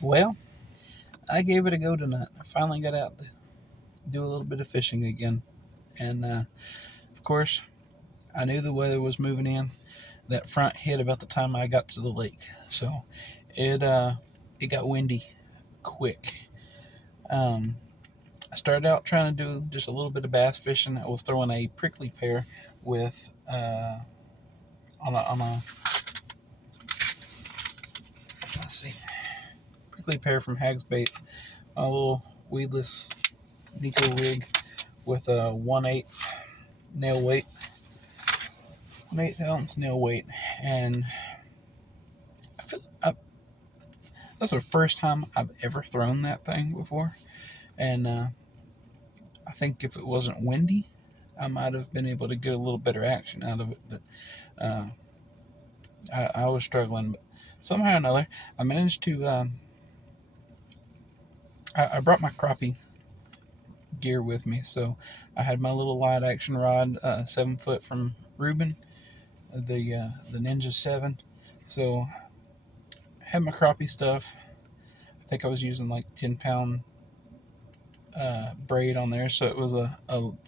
Well, I gave it a go tonight. I finally got out to do a little bit of fishing again. And of course, I knew the weather was moving in. That front hit about the time I got to the lake. So it got windy quick. I started out trying to do just a little bit of bass fishing. I was throwing a prickly pear with on a let's see, prickly pear from Hags Baits, a little weedless Nico rig with a 1/8 nail weight, 1/8 ounce nail weight, and that's the first time I've ever thrown that thing before, and I think if it wasn't windy, I might have been able to get a little better action out of it, but I was struggling. But somehow or another, I managed to. I brought my crappie gear with me, so I had my little light action rod, 7 foot from Reuben, the Ninja 7. So I had my crappie stuff. I think I was using like 10-pound braid on there, so it was a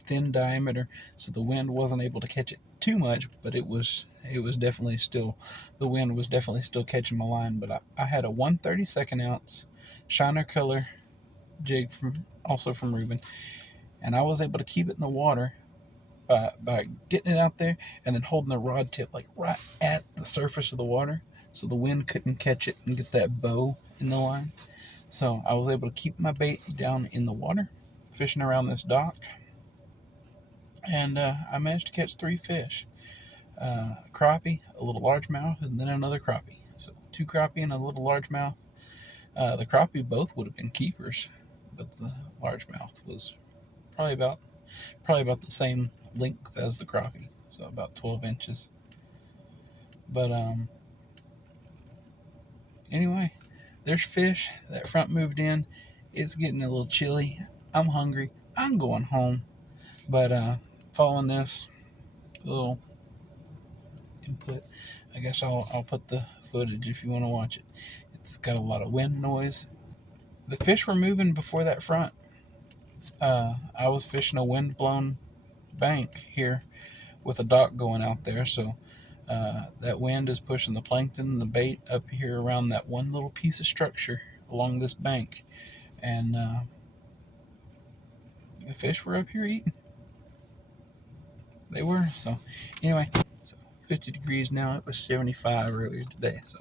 thin diameter, so the wind wasn't able to catch it too much, but it was definitely still, the wind was definitely still catching my line. But I had a 1/32 ounce shiner color jig from Reuben, and I was able to keep it in the water by getting it out there and then holding the rod tip like right at the surface of the water, so the wind couldn't catch it and get that bow in the line. So I was able to keep my bait down in the water, fishing around this dock, and I managed to catch 3 fish: a crappie, a little largemouth, and then another crappie. So 2 crappie and a little largemouth. The crappie both would have been keepers, but the largemouth was probably about the same length as the crappie, so about 12 inches. But anyway, there's fish. That front moved in. It's getting a little chilly. I'm hungry. I'm going home. But following this little input, I guess I'll put the footage if you want to watch it. It's got a lot of wind noise. The fish were moving before that front. I was fishing a wind-blown bank here with a dock going out there, so that wind is pushing the plankton and the bait up here around that one little piece of structure along this bank, and the fish were up here eating. They were. So anyway, so 50 degrees now. It was 75 earlier today, so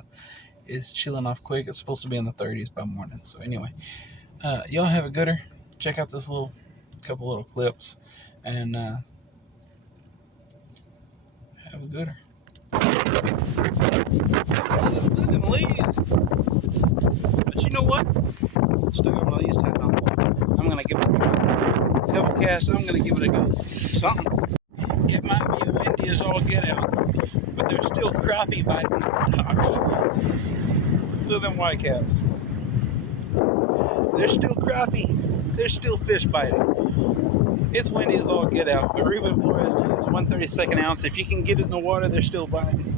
it's chilling off quick. It's supposed to be in the 30s by morning. So anyway, y'all have a gooder. Check out this couple little clips, and have a gooder. Look at them leaves. But you know what? Still got one of these tied on. I'm gonna give it a couple casts. I'm gonna give it a go. Something. It might be windy as all get out, but there's still crappie biting at the docks. Look at them whitecaps. There's still crappie. There's still fish biting. It's windy as all get out, but Reuben Flores is 1/32 ounce. If you can get it in the water, they're still biting.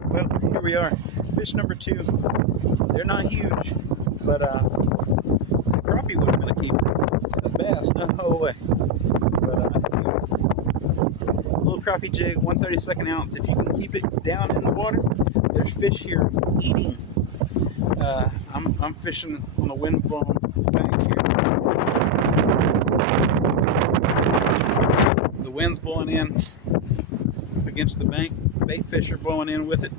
Well, here we are. Fish number 2. They're not huge, but the crappie would have been a keeper. This bass, no way. But little crappie jig, 1/32 ounce. If you can keep it down in the water, there's fish here eating. I'm fishing on a wind-blown bank here. The wind's blowing in against the bank. Bait fish are blowing in with it.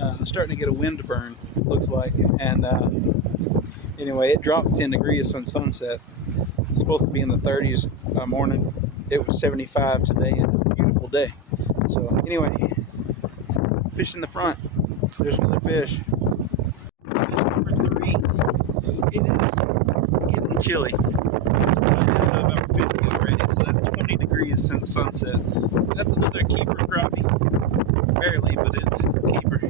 I'm starting to get a wind burn, looks like. And anyway, it dropped 10 degrees since sunset. It's supposed to be in the 30s by morning. It was 75 today, and it's a beautiful day. So anyway, fish in the front. There's another fish. Number 3. It is getting chilly. It's right now November 50 already, so that's 20 degrees since sunset. That's another keeper crappie. Barely, but it's a keeper.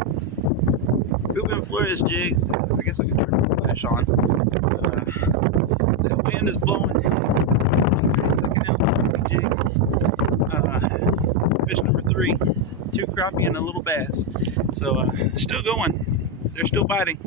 Reuben Flores jigs. I guess I could turn the flash on. The wind is blowing. 1/32 ounce jig. Fish number 3. 2 crappie and a little bass. So still going. They're still biting.